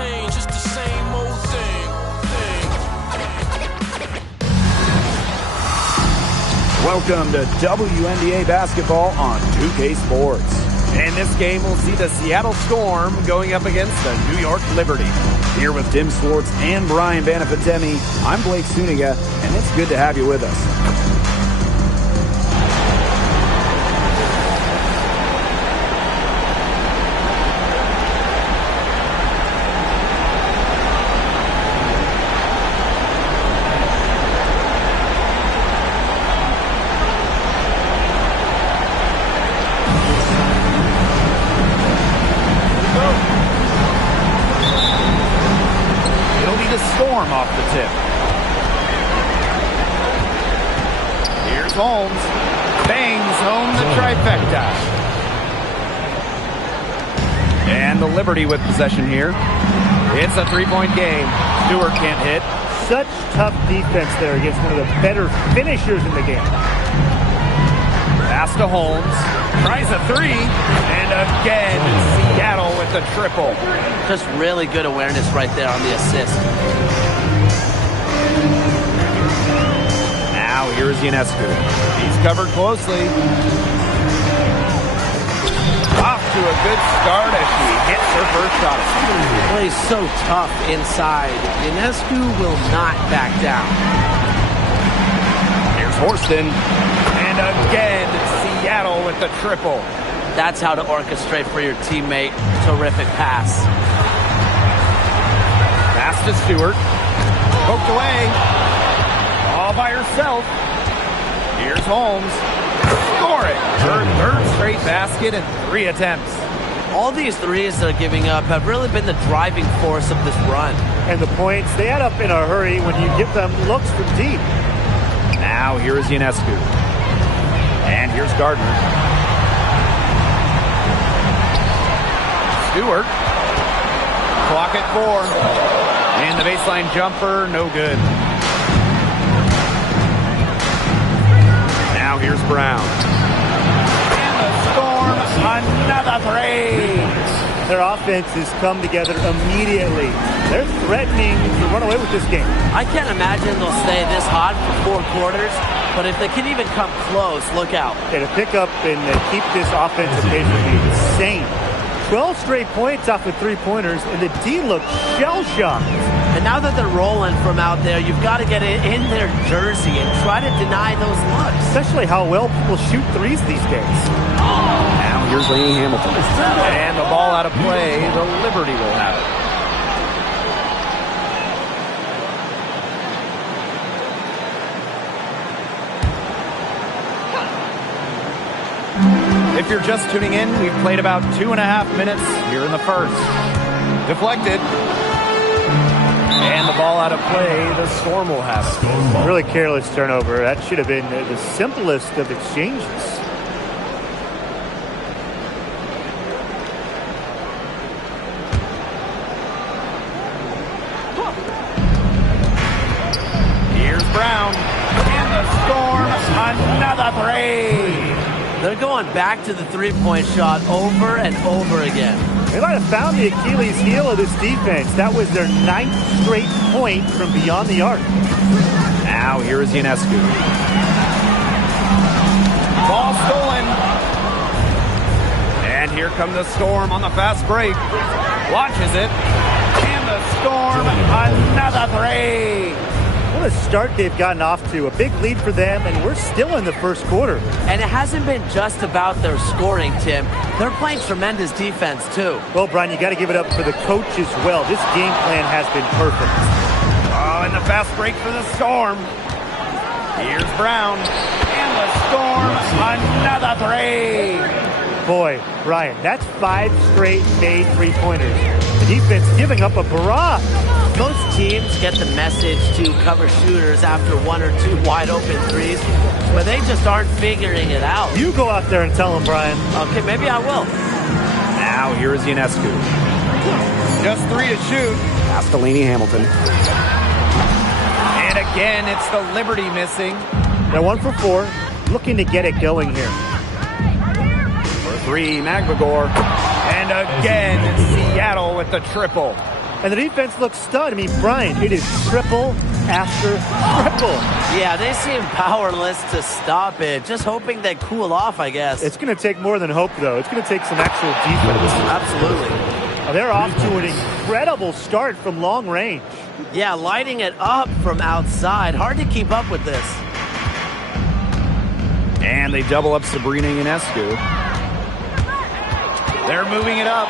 change, it's the same old thing. Welcome to WNBA basketball on 2K Sports. In this game, we'll see the Seattle Storm going up against the New York Liberty. Here with Tim Swartz and Brian Banafitemi, I'm Blake Suniga, and it's good to have you with us. Storm off the tip. Here's Holmes. Bangs home the trifecta. And the Liberty with possession here. It's a three-point game. Stewart can't hit. Such tough defense there against one of the better finishers in the game. Pass to Holmes. Tries a three. And again, Seattle with the triple. Just really good awareness right there on the assist. Now here's Ionescu. He's covered closely. Off to a good start as she hits her first shot. Plays so tough inside. Ionescu will not back down. Here's Horston. And again, Seattle with the triple. That's how to orchestrate for your teammate. Terrific pass. Pass to Stewart. Poked away. All by herself. Here's Holmes. Score it. Her third straight basket in 3 attempts. All these threes they're giving up have really been the driving force of this run. And the points, they add up in a hurry when you give them looks from deep. Now here is Ionescu. And here's Gardner. Stewart. Clock at 4. And the baseline jumper, no good. Now here's Brown. And the Storm, another three. Their offense has come together immediately. They're threatening to run away with this game. I can't imagine they'll stay this hot for 4 quarters, but if they can even come close, look out. Yeah, to pick up and keep this offensive pace would be insane. 12 straight points off of 3-pointers, and the D looks shell-shocked. And now that they're rolling from out there, you've got to get it in their jersey and try to deny those looks. Especially how well people shoot threes these days. Now here's Lainey Hamilton. And the ball out of play. The Liberty will have it. If you're just tuning in, we've played about 2.5 minutes here in the first. Deflected. And the ball out of play, the Storm will have it. Really careless turnover. That should have been the simplest of exchanges. Here's Brown. And the Storm, another three. They're going back to the three-point shot over and over again. They might have found the Achilles heel of this defense. That was their 9th straight point from beyond the arc. Now here is Ionescu. Ball stolen. And here come the Storm on the fast break. Launches it. And the Storm, another three. What a start they've gotten off to. A big lead for them, and we're still in the first quarter. And it hasn't been just about their scoring, Tim. They're playing tremendous defense, too. Well, Brian, you got to give it up for the coach as well. This game plan has been perfect. Oh, and the fast break for the Storm. Here's Brown. And the Storm, another three. Boy, Brian, that's 5 straight made 3-pointers. The defense giving up a barrage. Most teams get the message to cover shooters after 1 or 2 wide-open threes, but they just aren't figuring it out. You go out there and tell them, Brian. Okay, maybe I will. Now here is Ionescu. Just 3 to shoot. Pass to Lainey Hamilton. And again, it's the Liberty missing. They're 1 for 4, looking to get it going here. For 3, Magvagor. And again, Seattle with the triple. And the defense looks stunned. I mean, Brian, it is triple after triple. Yeah, they seem powerless to stop it. Just hoping they cool off, I guess. It's going to take more than hope, though. It's going to take some actual defense. Absolutely. They're off to an incredible start from long range. Yeah, lighting it up from outside. Hard to keep up with this. And they double up Sabrina Ionescu. They're moving it up.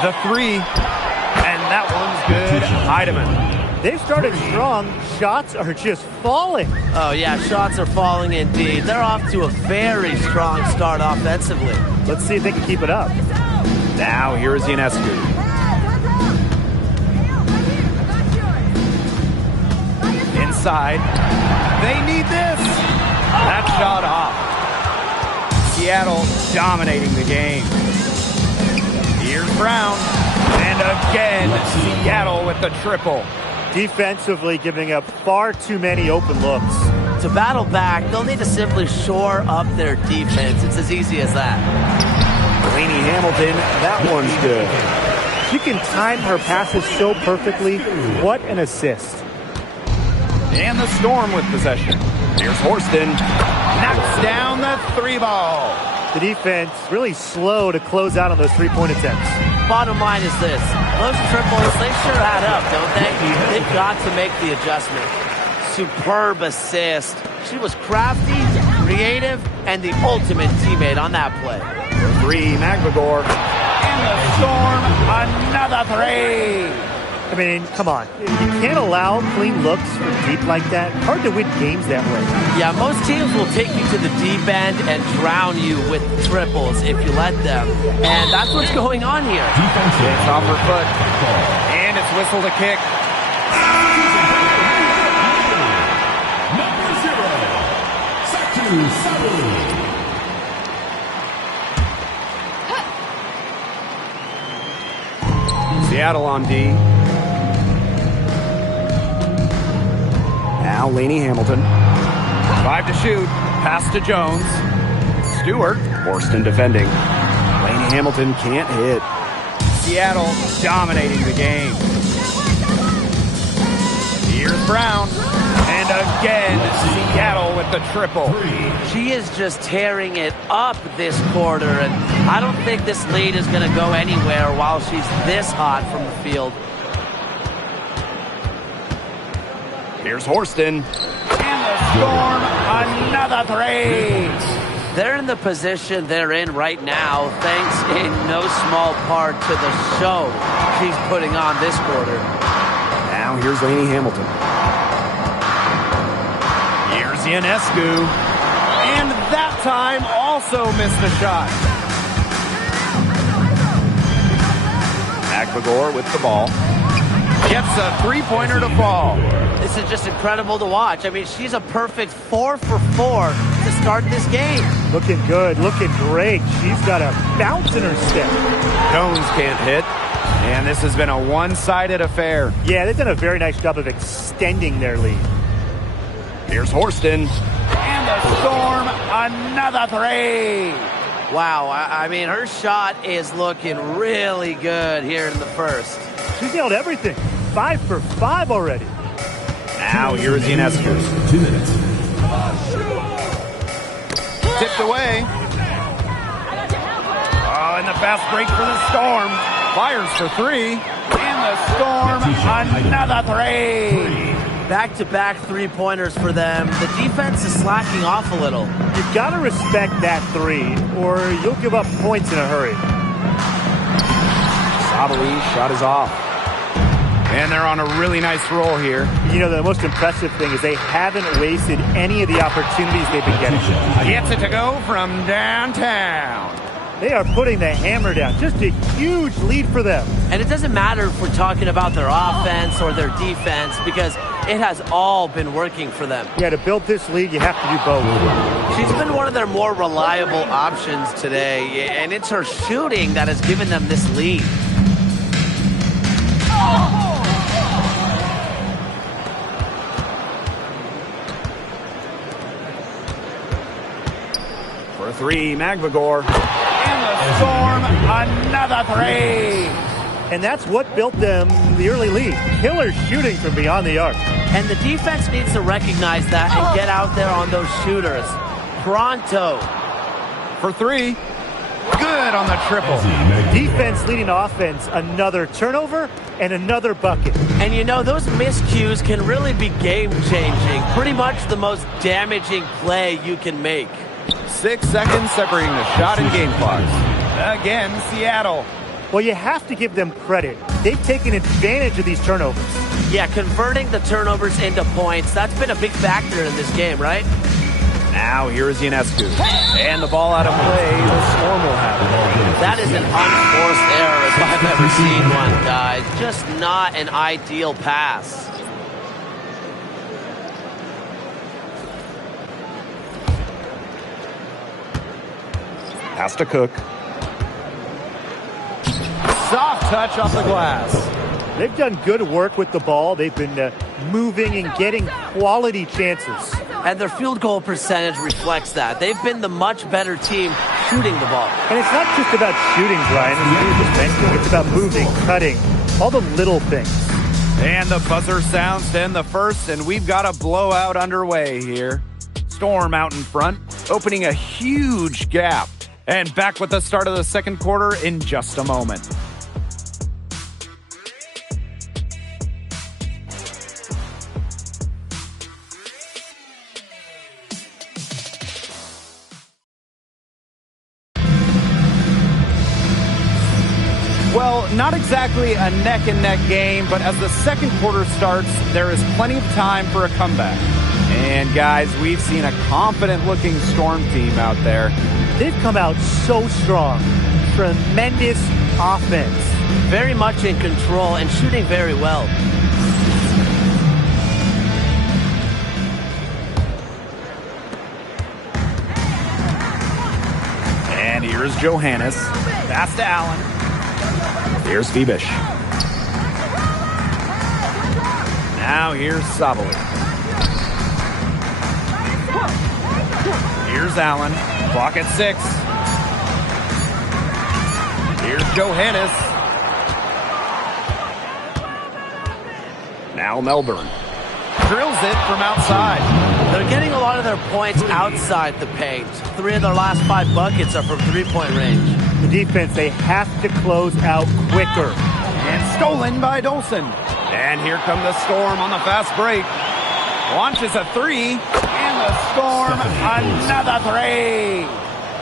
The three. And that one's good. Heidemann. They've started strong. Shots are just falling. Oh, yeah, shots are falling indeed. They're off to a very strong start offensively. Let's see if they can keep it up. Now here's Ionescu. Inside. They need this. That shot off. Seattle dominating the game. Here's Brown. And again, Seattle with the triple. Defensively giving up far too many open looks. To battle back, they'll need to simply shore up their defense. It's as easy as that. Lainey Hamilton, that one's good. She can time her passes so perfectly. What an assist. And the Storm with possession. Here's Horston. Knocks down the three ball. The defense really slow to close out on those three-point attempts. Bottom line is this. Those triples, they sure add up, don't they? They've got to make the adjustment. Superb assist. She was crafty, creative, and the ultimate teammate on that play. Three, McGregor. And the Storm, another three. I mean, come on. You can't allow clean looks from deep like that. Hard to win games that way. Yeah, most teams will take you to the deep end and drown you with triples if you let them. And that's what's going on here. It's off her foot. And it's whistle to kick. Seattle on D. Now Lainey Hamilton. 5 to shoot. Pass to Jones. Stewart. Horston defending. Lainey Hamilton can't hit. Seattle dominating the game. Here's Brown. And again, Seattle with the triple. She is just tearing it up this quarter, and I don't think this lead is going to go anywhere while she's this hot from the field. Here's Horston. And the Storm, another three. They're in the position they're in right now, thanks in no small part to the show she's putting on this quarter. Now here's Lainey Hamilton. Here's Ionescu. And that time also missed the shot. McGregor with the ball. Gets a three-pointer to fall. This is just incredible to watch. I mean, she's a perfect 4 for 4 to start this game. Looking good, looking great. She's got a bounce in her step. Jones can't hit. And this has been a one-sided affair. Yeah, they've done a very nice job of extending their lead. Here's Horston. And the Storm, another three. Wow, I mean, her shot is looking really good here in the first. She's nailed everything. 5 for 5 already. Now here's Ionescu. 2 minutes. Tipped away. Oh, and the fast break for the Storm. Fires for three. And the Storm, another three. Back-to-back three-pointers for them. The defense is slacking off a little. You've got to respect that three, or you'll give up points in a hurry. Sabali shot is off. And they're on a really nice roll here. You know, the most impressive thing is they haven't wasted any of the opportunities they've been getting. Gets it to go from downtown. They are putting the hammer down. Just a huge lead for them. And it doesn't matter if we're talking about their offense or their defense, because it has all been working for them. Yeah, to build this lead, you have to do both. She's been one of their more reliable options today, and it's her shooting that has given them this lead. For three, McGregor. And the Storm, another three. And that's what built them the early lead. Killer shooting from beyond the arc. And the defense needs to recognize that and get out there on those shooters. Pronto. For three. Good on the triple. Defense leading offense, another turnover and another bucket. And you know, those miscues can really be game-changing. Pretty much the most damaging play you can make. 6 seconds separating the shot and game clocks. Again, Seattle. Well, you have to give them credit. They've taken advantage of these turnovers. Yeah, converting the turnovers into points, that's been a big factor in this game, right? Now here is Ionescu. And the ball out of play. The Storm will have it. That is an unforced error if I've ever seen one, guys. Just not an ideal pass. Pass to Cook. Soft touch off the glass. They've done good work with the ball. They've been moving and getting quality chances. And their field goal percentage reflects that. They've been the much better team shooting the ball. And it's not just about shooting, Brian, as you just mentioned. It's about moving, cutting, all the little things. And the buzzer sounds to end the first, and we've got a blowout underway here. Storm out in front, opening a huge gap. And back with the start of the second quarter in just a moment. Well, not exactly a neck-and-neck game, but as the second quarter starts, there is plenty of time for a comeback. And guys, we've seen a confident-looking Storm team out there. They've come out so strong. Tremendous offense. Very much in control and shooting very well. And here's Johannes. Pass to Allen. Here's Vibish. Now here's Sabali. Here's Allen. Clock at 6. Here's Johannes. Now Melbourne. Drills it from outside. They're getting a lot of their points outside the paint. 3 of their last 5 buckets are from three-point range. The defense, they have to close out quicker. And stolen by Dolson. And here come the Storm on the fast break. Launches a 3. And the Storm, another 3.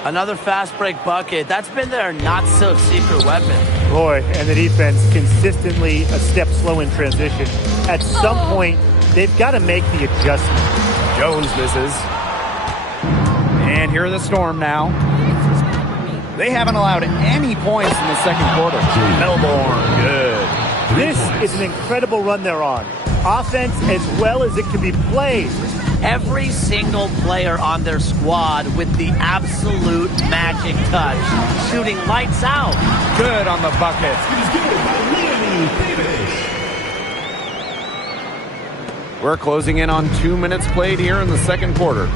Another fast break bucket. That's been their not-so-secret weapon. Boy, and the defense consistently a step slow in transition. At some point, they've got to make the adjustment. Jones misses. And here are the Storm now. They haven't allowed any points in the second quarter. Melbourne, good. This is an incredible run they're on. Offense as well as it can be played. Every single player on their squad with the absolute magic touch. Shooting lights out. Good on the bucket. We're closing in on 2 minutes played here in the second quarter.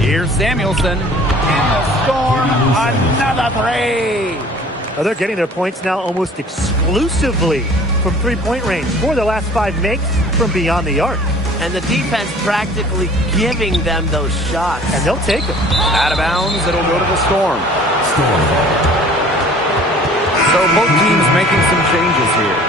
Here's Samuelson. And the Storm, another 3. Now they're getting their points now almost exclusively from three-point range. 4 of their last 5 makes from beyond the arc. And the defense practically giving them those shots. And they'll take them. Out of bounds, it'll go to the Storm. So both teams making some changes here.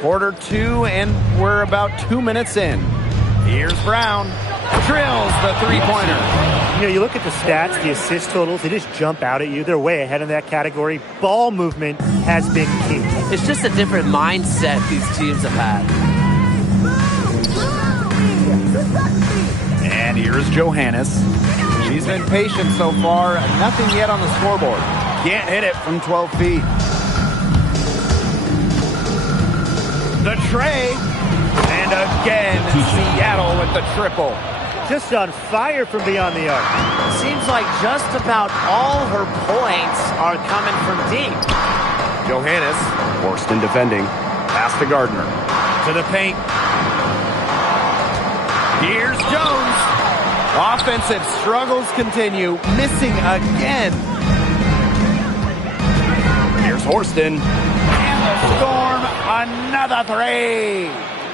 Quarter 2, and we're about 2 minutes in. Here's Brown. Drills the three-pointer. You know, you look at the stats, the assist totals, they just jump out at you. They're way ahead in that category. Ball movement has been key. It's just a different mindset these teams have had. And here's Johannes. She's been patient so far. Nothing yet on the scoreboard. Can't hit it from 12 feet. The tray. And again, Seattle with the triple. Just on fire from beyond the arc. Seems like just about all her points are coming from deep. Johannes, forced in defending. Pass to Gardner. To the paint. Here's Jones. Offensive struggles continue, missing again. Here's Horston. And the Storm, another three.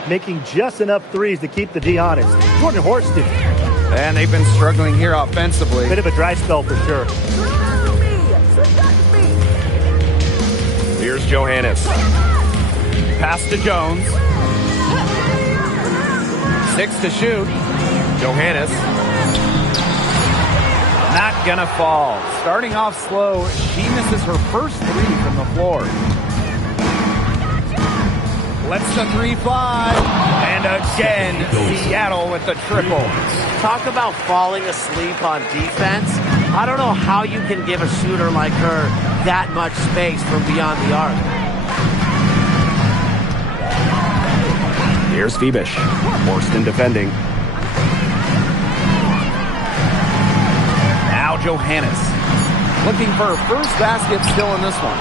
Making just enough threes to keep the D honest. Jordan Horston. And they've been struggling here offensively. Bit of a dry spell for sure. Here's Johannes. Pass to Jones. 6 to shoot. Johannes. Not gonna fall. Starting off slow, she misses her first three from the floor. Lets the three fly. And again, Seattle with the triple. Talk about falling asleep on defense. I don't know how you can give a shooter like her that much space from beyond the arc. Here's Phoebish. Horston defending. Now Johannes. Looking for her first basket still in this one.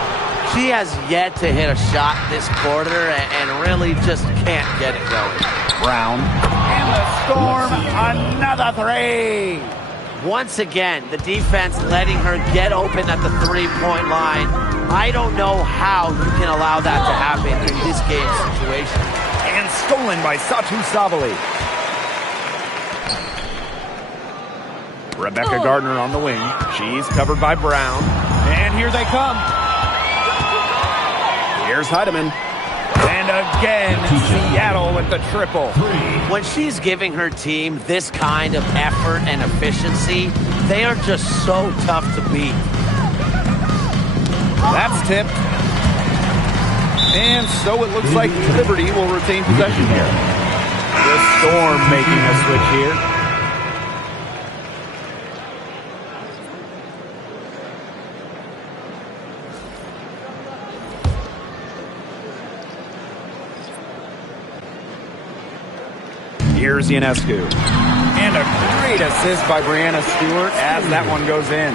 She has yet to hit a shot this quarter and really just can't get it going. Brown. And the Storm, another three. Once again, the defense letting her get open at the three-point line. I don't know how you can allow that to happen in this game situation. And stolen by Satu Sabali. Rebecca Gardner on the wing. She's covered by Brown. And here they come. Here's Heidemann. And again, Seattle with the triple. When she's giving her team this kind of effort and efficiency, they are just so tough to beat. That's tipped. And so it looks like Liberty will retain possession here. The Storm making a switch here. Here's Ionescu. And a great assist by Brianna Stewart as that one goes in.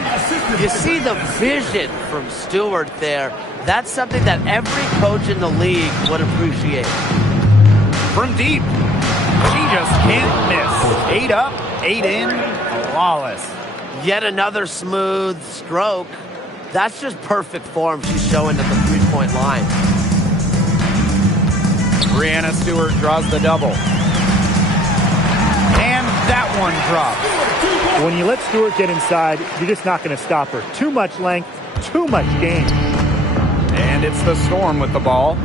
You see the vision from Stewart there. That's something that every coach in the league would appreciate. From deep. She just can't miss. 8 up, 8 in. Flawless. Yet another smooth stroke. That's just perfect form she's showing at the three-point line. Brianna Stewart draws the double. And that one drops. When you let Stewart get inside, you're just not going to stop her. Too much length, too much game. And it's the Storm with the ball.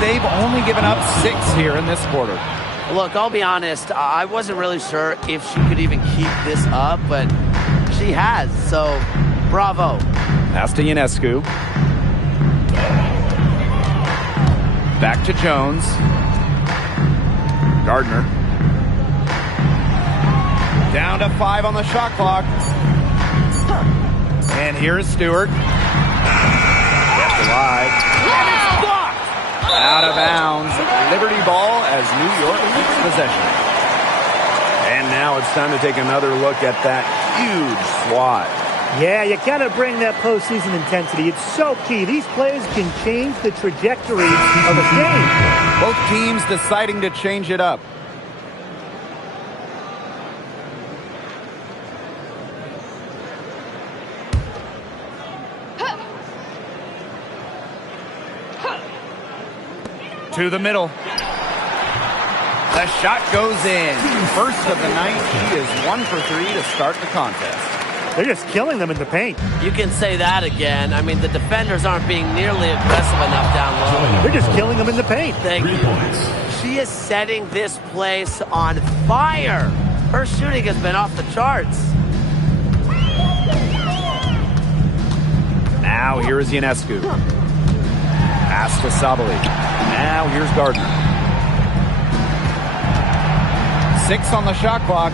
They've only given up 6 here in this quarter. Look, I'll be honest, I wasn't really sure if she could even keep this up, but she has, so bravo. Pass to Ionescu. Back to Jones. Gardner. Down to 5 on the shot clock. And here is Stewart. Kept alive. And it's blocked. Out of bounds. Liberty ball as New York keeps possession. And now it's time to take another look at that huge swat. Yeah, you got to bring that postseason intensity. It's so key. These plays can change the trajectory of a game. Both teams deciding to change it up. To the middle. The shot goes in. First of the night, she is 1 for 3 to start the contest. They're just killing them in the paint. You can say that again. I mean, the defenders aren't being nearly aggressive enough down low. They're just killing them in the paint. Thank you. She is setting this place on fire. Her shooting has been off the charts. Now here is Ionescu. Pass to Sabali. Now here's Gardner. 6 on the shot clock.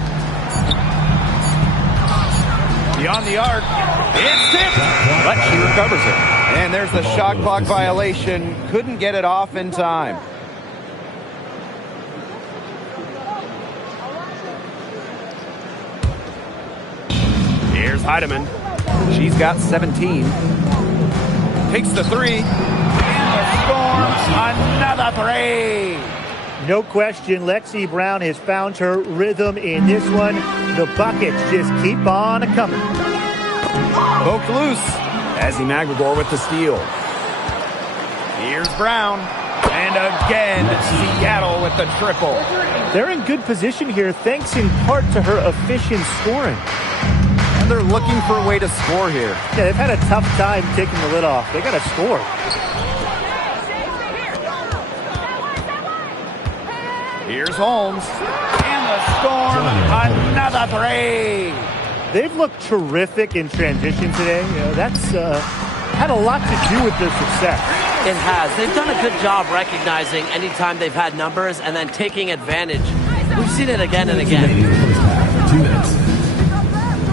Beyond the arc. It's tipped. But she recovers it. And there's the shot clock violation. Couldn't get it off in time. Here's Heidemann. She's got 17. Takes the 3. And the Storm, another 3. No question, Lexi Brown has found her rhythm in this one. The buckets just keep on coming. Poked loose. Ezzie Magligore with the steal. Here's Brown. And again, Seattle with the triple. They're in good position here, thanks in part to her efficient scoring. And they're looking for a way to score here. Yeah, they've had a tough time taking the lid off. They got to score. Here's Holmes. And the Storm, another three. They've looked terrific in transition today. That's had a lot to do with their success. It has. They've done a good job recognizing anytime they've had numbers and then taking advantage. We've seen it again and again. 2 minutes.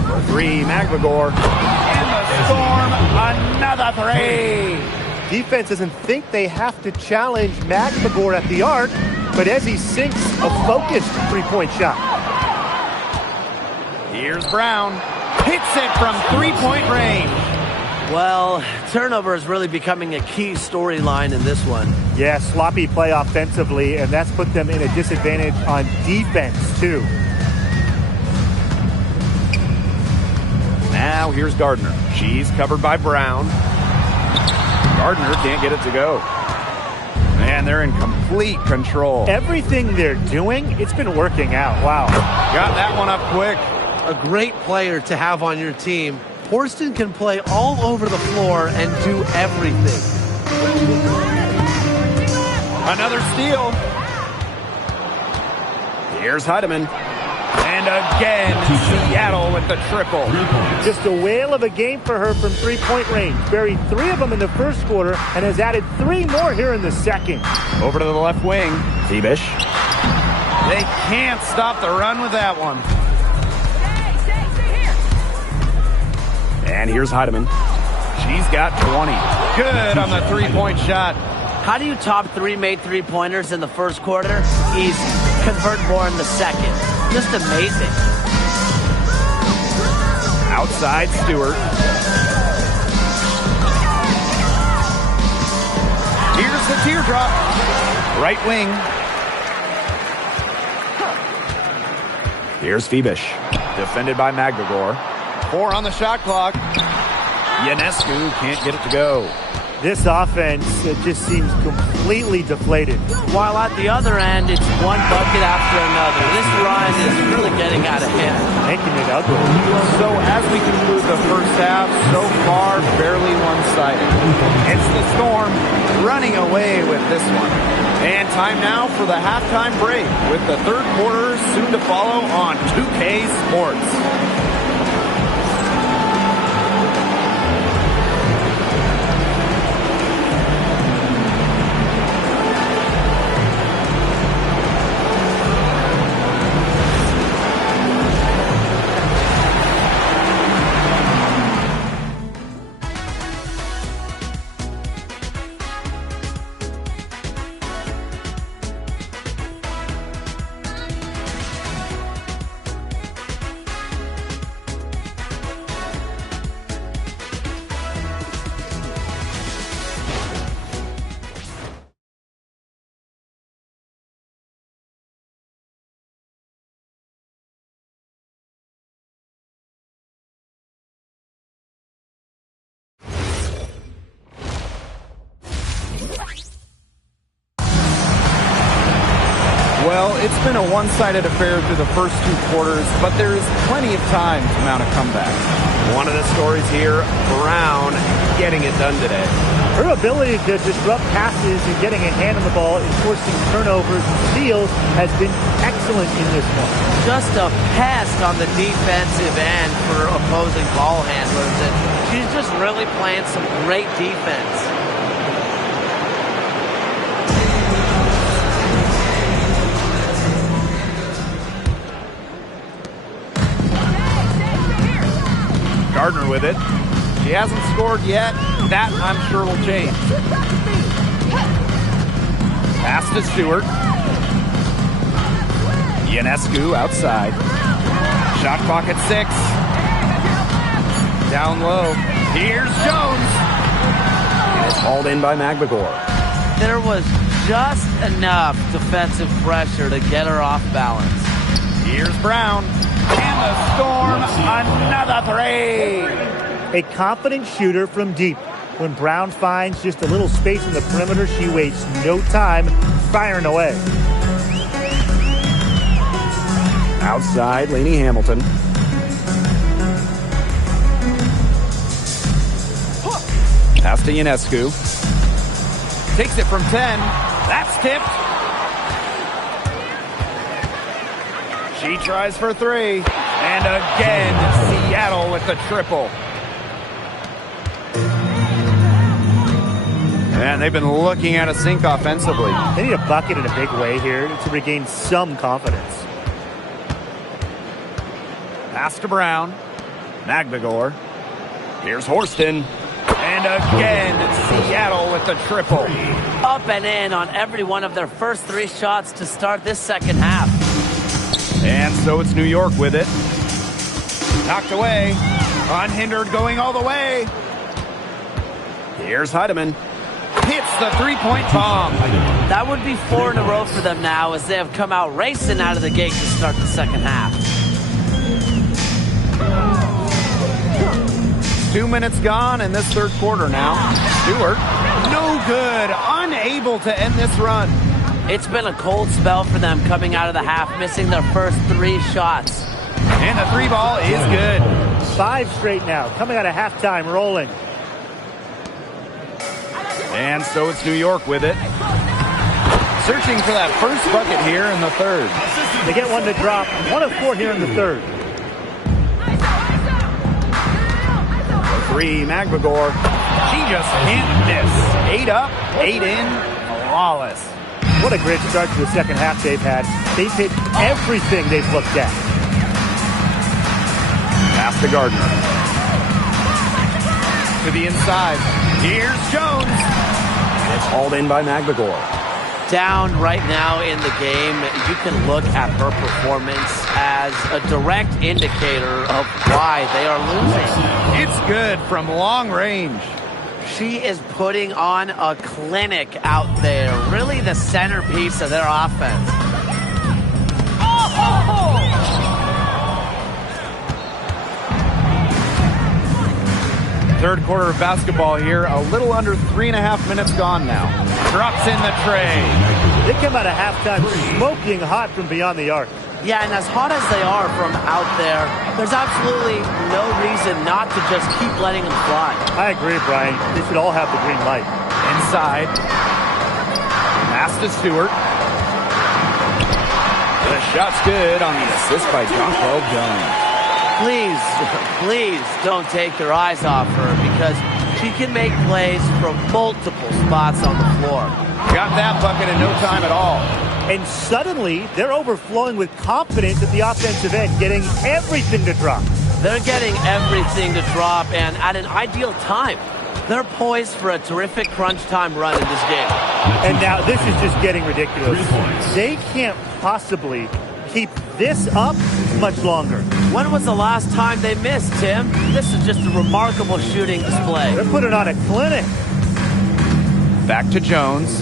For three, Magligore. And the Storm, another three. Defense doesn't think they have to challenge Magligore at the arc, but as he sinks a focused three-point shot. Here's Brown. Hits it from three-point range. Well, turnover is really becoming a key storyline in this one. Yeah, sloppy play offensively, and that's put them in a disadvantage on defense, too. Now here's Gardner. She's covered by Brown. Gardner can't get it to go. Man, they're in complete control. Everything they're doing, it's been working out. Wow. Got that one up quick. A great player to have on your team. Horston can play all over the floor and do everything. Another steal. Here's Heidemann. And again, Seattle with the triple. Just a whale of a game for her from three-point range. Buried 3 of them in the first quarter and has added 3 more here in the second. Over to the left wing. Thiebish. They can't stop the run with that one. And here's Heidemann. She's got 20. Good on the three-point shot. How do you top 3 made three-pointers in the first quarter? Easy. Convert more in the second. Just amazing. Outside Stewart. Here's the teardrop. Right wing. Here's Thiebish. Defended by Magligore. 4 on the shot clock. Ionescu can't get it to go. This offense just seems completely deflated. While at the other end, it's one bucket after another. This run is really getting out of hand. Making it ugly. So as we conclude the first half, so far barely one-sided. It's the Storm running away with this one. And time now for the halftime break with the third quarter soon to follow on 2K Sports. Well, it's been a one-sided affair through the first 2 quarters, but there is plenty of time to mount a comeback. One of the stories here, Brown getting it done today. Her ability to disrupt passes and getting a hand on the ball and forcing turnovers and steals has been excellent in this one. Just a pest on the defensive end for opposing ball handlers, and she's just really playing some great defense. Gardner with it. She hasn't scored yet. That, I'm sure, will change. Pass to Stewart. Ionescu outside. Shot clock at 6. Down low. Here's Jones. And it's hauled in by Magligore. There was just enough defensive pressure to get her off balance. Here's Brown. And the Storm, another three. A confident shooter from deep. When Brown finds just a little space in the perimeter, she wastes no time firing away. Outside, Lainey Hamilton. Pass to Ionescu. Takes it from 10. That's tipped. She tries for three. And again, Seattle with the triple. And they've been looking at a sink offensively. They need a bucket in a big way here to regain some confidence. Pass to Brown. Magdagor. Here's Horston. And again, Seattle with the triple. Up and in on every one of their first three shots to start this second half. And so it's New York with it. Knocked away. Unhindered going all the way. Here's Heidemann. Hits the three-point bomb. That would be 4 in a row for them now as they have come out racing out of the gate to start the second half. 2 minutes gone in this third quarter now. Stewart, no good. Unable to end this run. It's been a cold spell for them coming out of the half, missing their first 3 shots. And the three ball is good. 5 straight now, coming out of halftime, rolling. And so it's New York with it. Searching for that first bucket here in the third. They get one to drop, 1 of 4 here in the third. Three, Magdagor. She just can't miss. 8 up, 8 in, flawless. What a great start to the second half they've had. They've hit everything they've looked at. Pass to Gardner. To the inside. Here's Jones. It's hauled in by Magdagor. Down right now in the game, you can look at her performance as a direct indicator of why they are losing. It's good from long range. She is putting on a clinic out there, really the centerpiece of their offense. Third quarter of basketball here, a little under 3.5 minutes gone now. Drops in the tray. They come out of halftime smoking hot from beyond the arc. Yeah, and as hot as they are from out there, there's absolutely no reason not to just keep letting them fly. I agree, Brian. They should all have the green light. Inside. Pass to Stewart. The shot's good on the assist by Jonquel Jones. Please don't take your eyes off her because she can make plays from multiple spots on the floor. Got that bucket in no time at all. And suddenly, they're overflowing with confidence at the offensive end, getting everything to drop. They're getting everything to drop, and at an ideal time. They're poised for a terrific crunch time run in this game. And now this is just getting ridiculous. They can't possibly keep this up much longer. When was the last time they missed, Tim? This is just a remarkable shooting display. They're putting on a clinic. Back to Jones.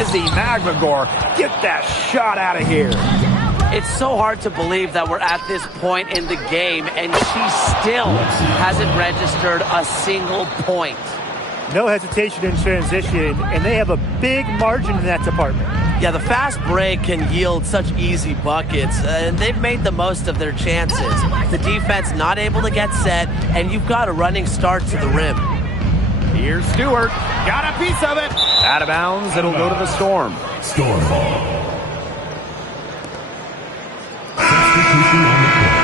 Izzy Magdagor, get that shot out of here. It's so hard to believe that we're at this point in the game and she still hasn't registered a single point. No hesitation in transition, and they have a big margin in that department. Yeah, the fast break can yield such easy buckets, and they've made the most of their chances. The defense not able to get set, and you've got a running start to the rim. Here's Stewart. Got a piece of it. Out of bounds. It'll go to the Storm. Storm ball. Substitution on the court.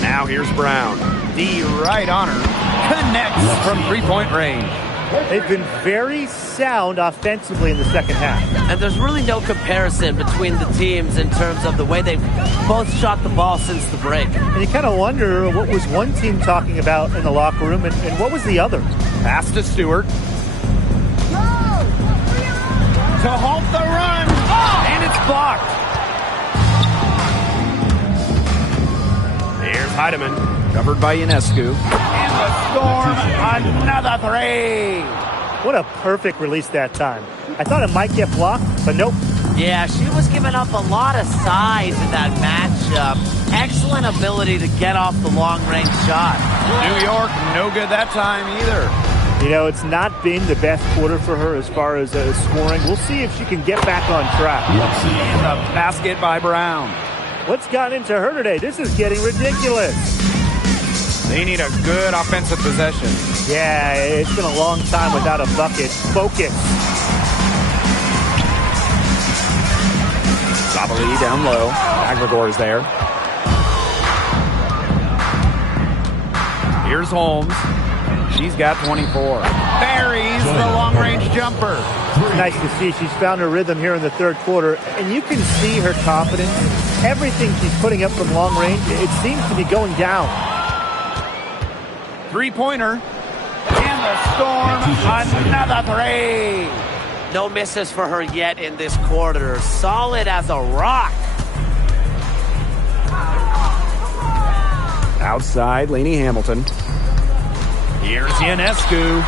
Now here's Brown. The right honor connects from three-point range. They've been very sound offensively in the second half. And there's really no comparison between the teams in terms of the way they've both shot the ball since the break. And you kind of wonder what was one team talking about in the locker room and what was the other. Pass to Stewart. To halt the run. And it's blocked. Here's Heidemann, covered by Ionescu. And the Storm, another three. What a perfect release that time. I thought it might get blocked, but nope. Yeah, she was giving up a lot of size in that matchup. Excellent ability to get off the long-range shot. New York, no good that time either. You know, it's not been the best quarter for her as far as scoring. We'll see if she can get back on track. And a basket by Brown. What's gotten into her today? This is getting ridiculous. They need a good offensive possession. Yeah, it's been a long time without a bucket. Focus. Sabali down low. Magregor's there. Here's Holmes. She's got 24. Buries the long-range jumper. Nice to see. She's found her rhythm here in the third quarter, and you can see her confidence. Everything she's putting up from long range, it seems to be going down. Three-pointer. And the Storm, another three. No misses for her yet in this quarter. Solid as a rock. Outside, Lainey Hamilton. Here's Ionescu.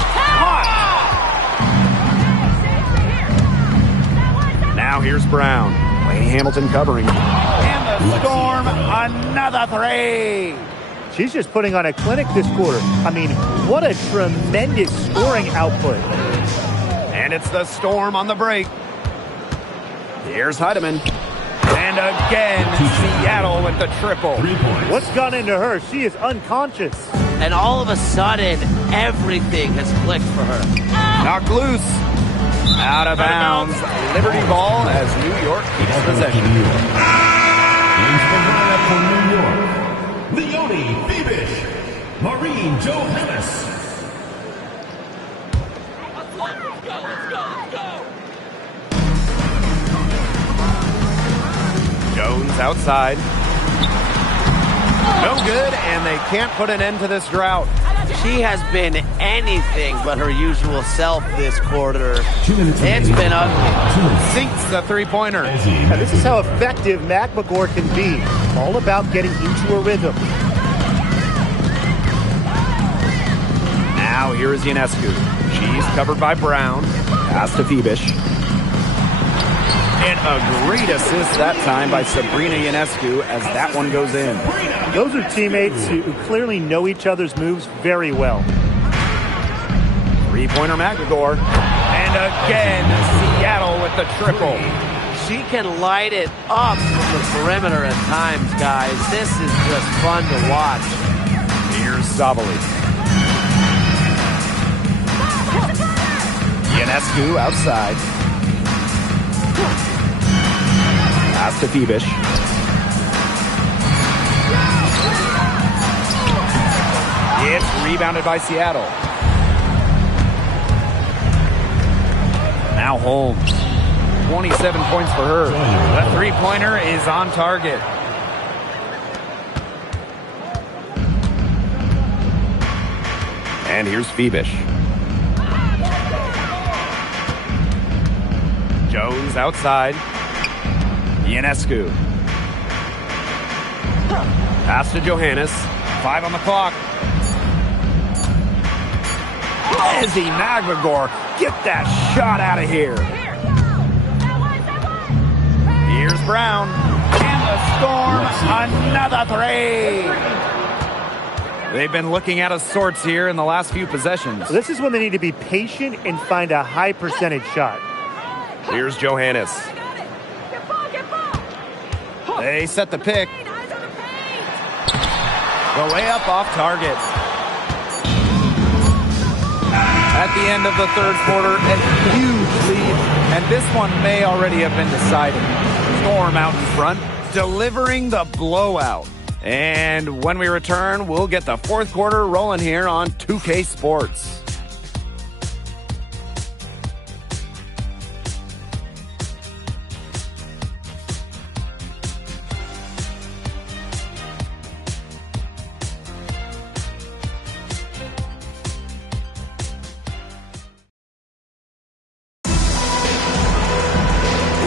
Now here's Brown. Lainey Hamilton covering. And the Storm, another three. She's just putting on a clinic this quarter. I mean, what a tremendous scoring output. And it's the Storm on the break. Here's Heidemann. And again, Seattle with the triple. What's gone into her? She is unconscious. And all of a sudden, everything has clicked for her. Knocked loose. Out of bounds. Liberty ball as New York keeps possession. Into the lineup for New York, Leonie Bebish, Maureen Johannes. Jones outside. No good, and they can't put an end to this drought. She has been anything but her usual self this quarter. 2 minutes It's remaining. been ugly. Sinks the three-pointer. Now, this is how effective McMagor can be. All about getting into a rhythm. Now here is Ionescu. She's covered by Brown. Pass to Bebish. And a great assist that time by Sabrina Ionescu as that one goes in. Those are teammates who clearly know each other's moves very well. Three-pointer McGregor. And again, Seattle with the triple. She can light it up from the perimeter at times, guys. This is just fun to watch. Here's Sabali. Ionescu outside. Pass to Bebish. It's rebounded by Seattle. Now Holmes. 27 points for her. The three-pointer is on target. And here's Bebish. Jones outside. Ionescu. Pass to Johannes. 5 on the clock. Izzy Magregor, get that shot out of here. Here's Brown. And the Storm, another three. They've been looking out of sorts here in the last few possessions. This is when they need to be patient and find a high percentage shot. Here's Johannes. They set the pick. The layup off target. At the end of the third quarter, a huge lead, and this one may already have been decided. Storm out in front, delivering the blowout. And when we return, we'll get the fourth quarter rolling here on 2K Sports.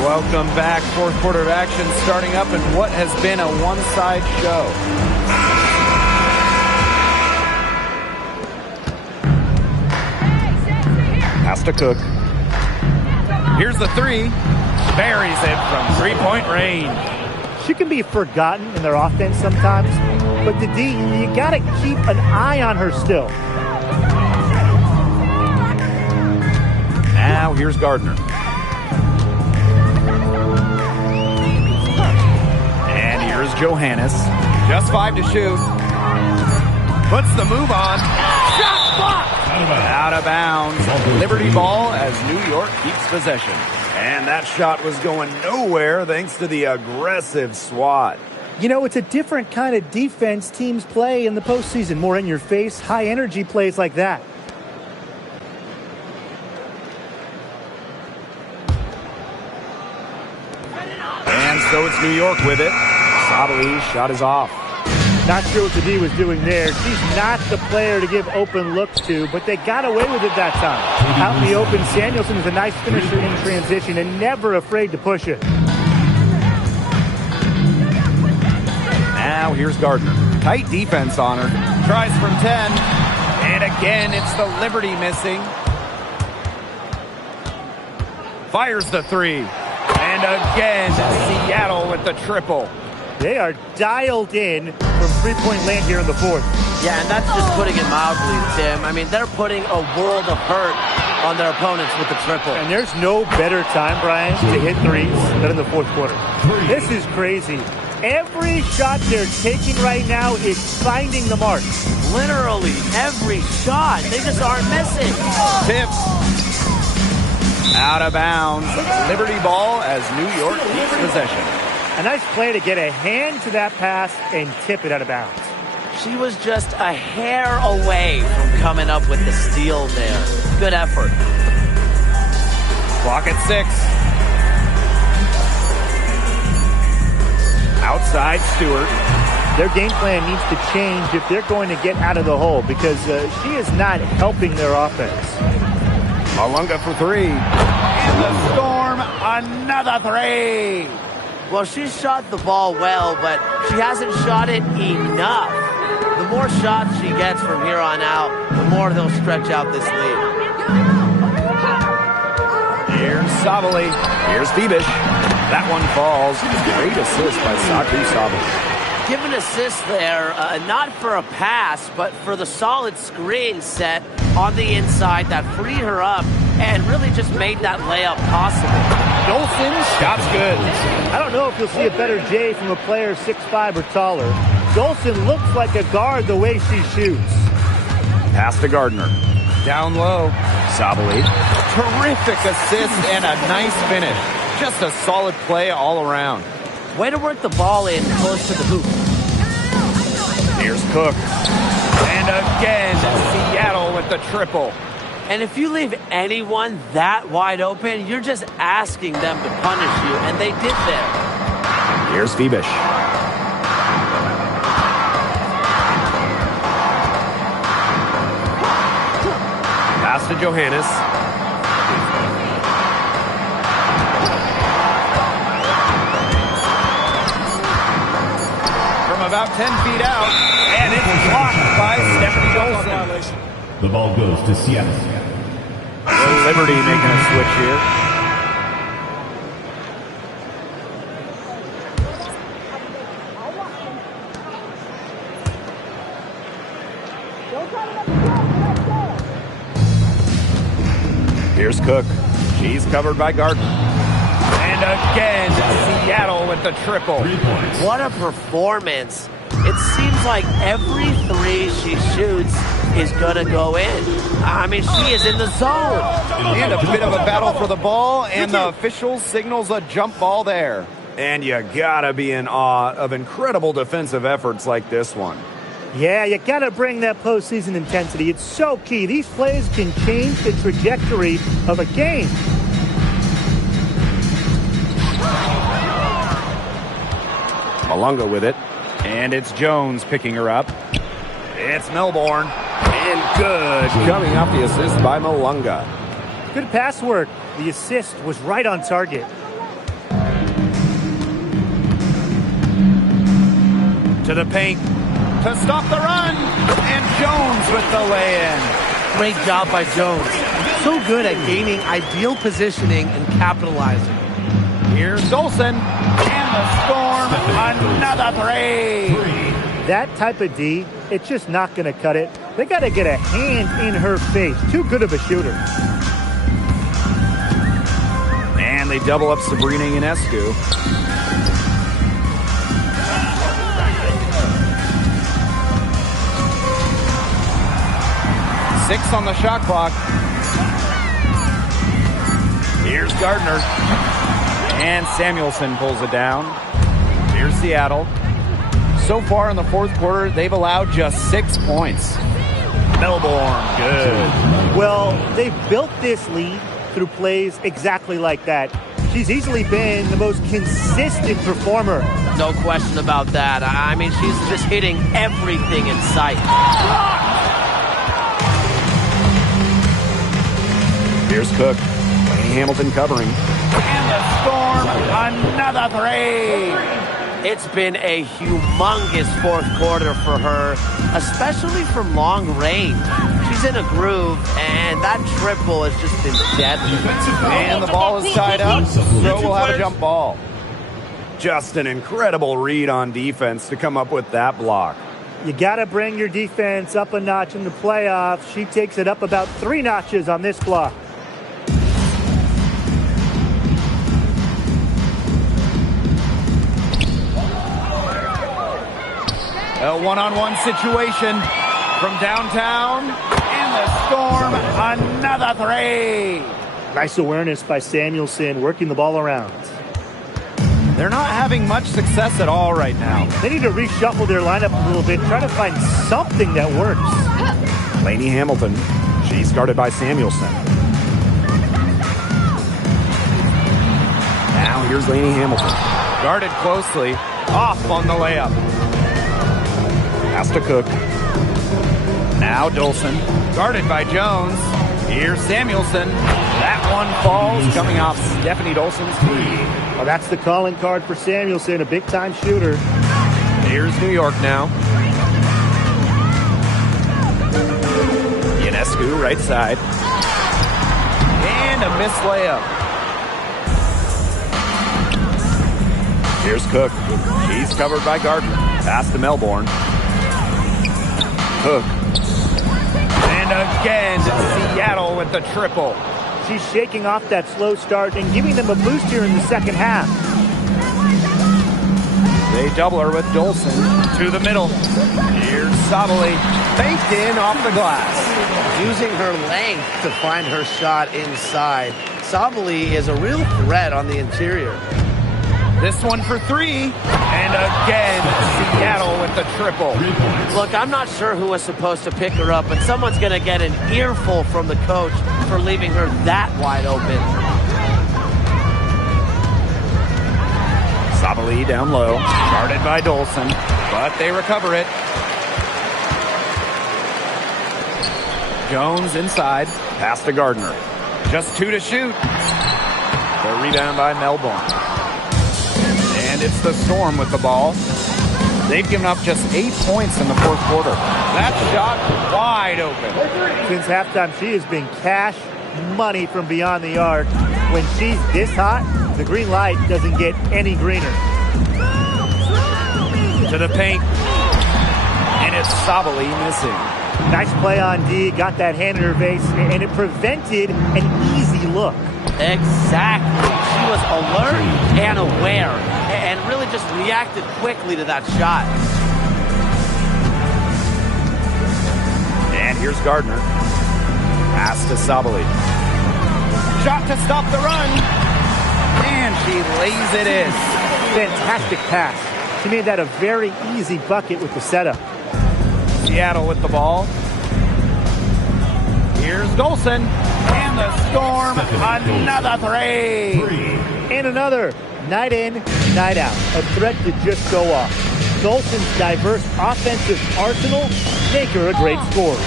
Welcome back. Fourth quarter of action starting up in what has been a one-side show. to Cook. Here's the three. Buries it from three-point range. She can be forgotten in their offense sometimes, but the D, you got to keep an eye on her still. Now here's Gardner. And here's Johannes. Just 5 to shoot. Puts the move on. Shot blocked. Out of bounds. Liberty ball as New York keeps possession. And that shot was going nowhere thanks to the aggressive swat. You know, it's a different kind of defense teams play in the postseason. More in your face, high energy plays like that. And so it's New York with it. Sabali's shot is off. Not sure what the D was doing there. She's not the player to give open looks to, but they got away with it that time. Out in the open, Samuelson is a nice finisher in transition and never afraid to push it. Now here's Gardner. Tight defense on her. Tries from 10. And again, it's the Liberty missing. Fires the three. And again, Seattle with the triple. They are dialed in from three-point land here in the fourth. Yeah, and that's just putting it mildly, Tim. I mean, they're putting a world of hurt on their opponents with the triple. And there's no better time, Brian, to hit threes than in the fourth quarter. This is crazy. Every shot they're taking right now is finding the mark. Literally every shot. They just aren't missing. Tips. Out of bounds. Liberty ball as New York keeps possession. A nice play to get a hand to that pass and tip it out of bounds. She was just a hair away from coming up with the steal there. Good effort. Clock at 6. Outside Stewart. Their game plan needs to change if they're going to get out of the hole because she is not helping their offense. Malunga for 3. And the Storm, another 3. Well, she shot the ball well, but she hasn't shot it enough. The more shots she gets from here on out, the more they'll stretch out this lead. Here's Sabali. Here's Fibish. That one falls. Great assist by Satu Sabali. Give an assist there, not for a pass, but for the solid screen set on the inside that freed her up and really just made that layup possible. Dolson, shot's good. I don't know if you'll see a better J from a player 6'5" or taller. Dolson looks like a guard the way she shoots. Pass to Gardner. Down low. Sabali. Terrific assist and a nice finish. Just a solid play all around. Way to work the ball in close to the hoop. Here's Cook. And again, Seattle with the triple. And if you leave anyone that wide open, you're just asking them to punish you, and they did there. Here's Fibish. Pass to Johannes. From about 10 feet out, and it's blocked by Stephanie Dolson. The ball goes to Seattle. Liberty making a switch here. Here's Cook. She's covered by Gardner. And again, Seattle with the triple. What a performance. It seems like every three she shoots is going to go in. I mean, she is in the zone. And a bit of a battle for the ball, and the official signals a jump ball there. And you gotta be in awe of incredible defensive efforts like this one. Yeah, you got to bring that postseason intensity. It's so key. These plays can change the trajectory of a game. Malunga with it. And it's Jones picking her up. It's Melbourne. And good. Coming off the assist by Malunga. Good pass work. The assist was right on target. To the paint. To stop the run. And Jones with the lay-in. Great job by Jones. so good at gaining ideal positioning and capitalizing. Here's Dolson, and the Storm, another three. That type of D, it's just not going to cut it. They got to get a hand in her face. Too good of a shooter. And they double up Sabrina Ionescu. Six on the shot clock. Here's Gardner. And Samuelson pulls it down. Here's Seattle. So far in the fourth quarter, they've allowed just 6 points. Melbourne, good. Well, they've built this lead through plays exactly like that. She's easily been the most consistent performer. No question about that. I mean, she's just hitting everything in sight. Here's Cook. Lady Hamilton covering. And the Storm, another three. It's been a humongous fourth quarter for her, especially from long range. She's in a groove, and that triple has just been deadly. And the ball is tied up, so we'll have a jump ball. Just an incredible read on defense to come up with that block. You got to bring your defense up a notch in the playoffs. She takes it up about 3 notches on this block. A one-on-one situation from downtown, and the Storm, another three. Nice awareness by Samuelson, working the ball around. They're not having much success at all right now. They need to reshuffle their lineup a little bit, try to find something that works. Lainey Hamilton, she's guarded by Samuelson. Now here's Lainey Hamilton. Guarded closely, off on the layup. Pass to Cook. Now Dolson, guarded by Jones. Here's Samuelson. That one falls, coming off Stephanie Dolson's tee. Well, that's the calling card for Samuelson, a big-time shooter. Here's New York now. Ionescu, right side. And a missed layup. Here's Cook. He's covered by Gardner. Pass to Melbourne. Cook. And again, Seattle with the triple. She's shaking off that slow start and giving them a boost here in the second half. They double her with Dolson to the middle. Here's Sabali, banked in off the glass. Using her length to find her shot inside. Sabali is a real threat on the interior. This one for three. And again, Seattle with the triple. Look, I'm not sure who was supposed to pick her up, but someone's going to get an earful from the coach for leaving her that wide open. Sabali down low, guarded by Dolson, but they recover it. Jones inside, pass to Gardner. Just 2 to shoot. The rebound by Melbourne. And it's the Storm with the ball. They've given up just 8 points in the fourth quarter. That shot wide open. Since halftime, she has been cash money from beyond the arc. When she's this hot, the green light doesn't get any greener. To the paint. And it's Sabali missing. Nice play on D, got that hand in her face, and it prevented an easy look. Exactly. She was alert and aware and really just reacted quickly to that shot. And here's Gardner. Pass to Sabali. Shot to stop the run. And she lays it in. Fantastic pass. She made that a very easy bucket with the setup. Seattle with the ball. Here's Dolson. And the Storm, another three. And another. Night in, night out. A threat to just go off. Dolson's diverse offensive arsenal make her a great scorer.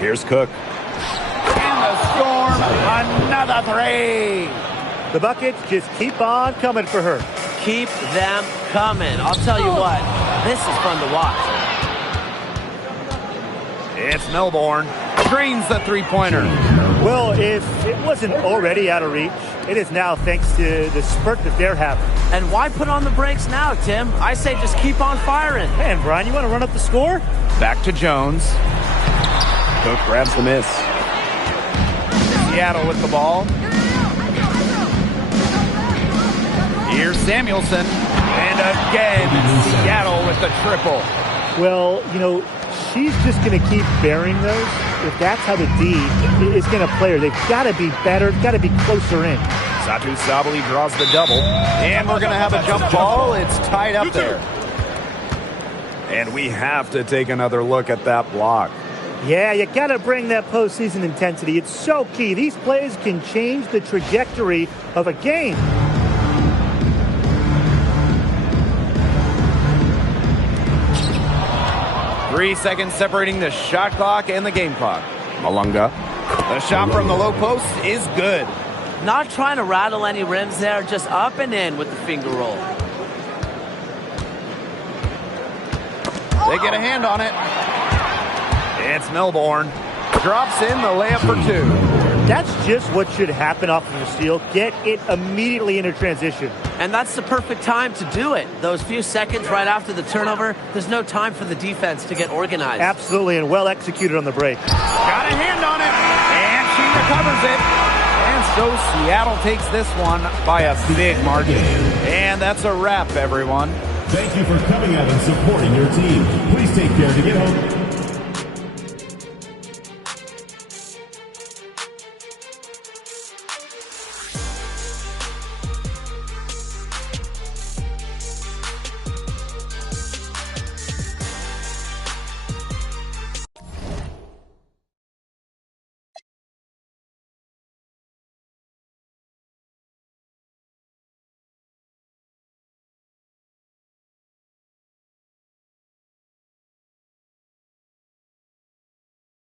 Here's Cook. And the Storm, another three. The buckets just keep on coming for her. Keep them coming. I'll tell you what, this is fun to watch. It's Melbourne. Screens the three-pointer. Well, if it wasn't already out of reach, it is now thanks to the spurt that they're having. And why put on the brakes now, Tim? I say just keep on firing. Man, Brian, you want to run up the score? Back to Jones. Cook grabs the miss. Seattle with the ball. Here's Samuelson. And again, Seattle with the triple. Well, you know, she's just going to keep bearing those. If that's how the D is going to play her, they've got to be better, got to be closer in. Satu Sabali draws the double. And we're going to have a jump ball. It's tied up there. And we have to take another look at that block. Yeah, you got to bring that postseason intensity. It's so key. These plays can change the trajectory of a game. Three seconds separating the shot clock and the game clock. Malunga. The shot from the low post is good. Not trying to rattle any rims there, just up and in with the finger roll. They get a hand on it. It's Melbourne. Drops in the layup for two. That's just what should happen off of the steal. Get it immediately into transition. And that's the perfect time to do it. Those few seconds right after the turnover, there's no time for the defense to get organized. Absolutely, and well executed on the break. Got a hand on it, and she recovers it. And so Seattle takes this one by a big margin. And that's a wrap, everyone. Thank you for coming out and supporting your team. Please take care to get home.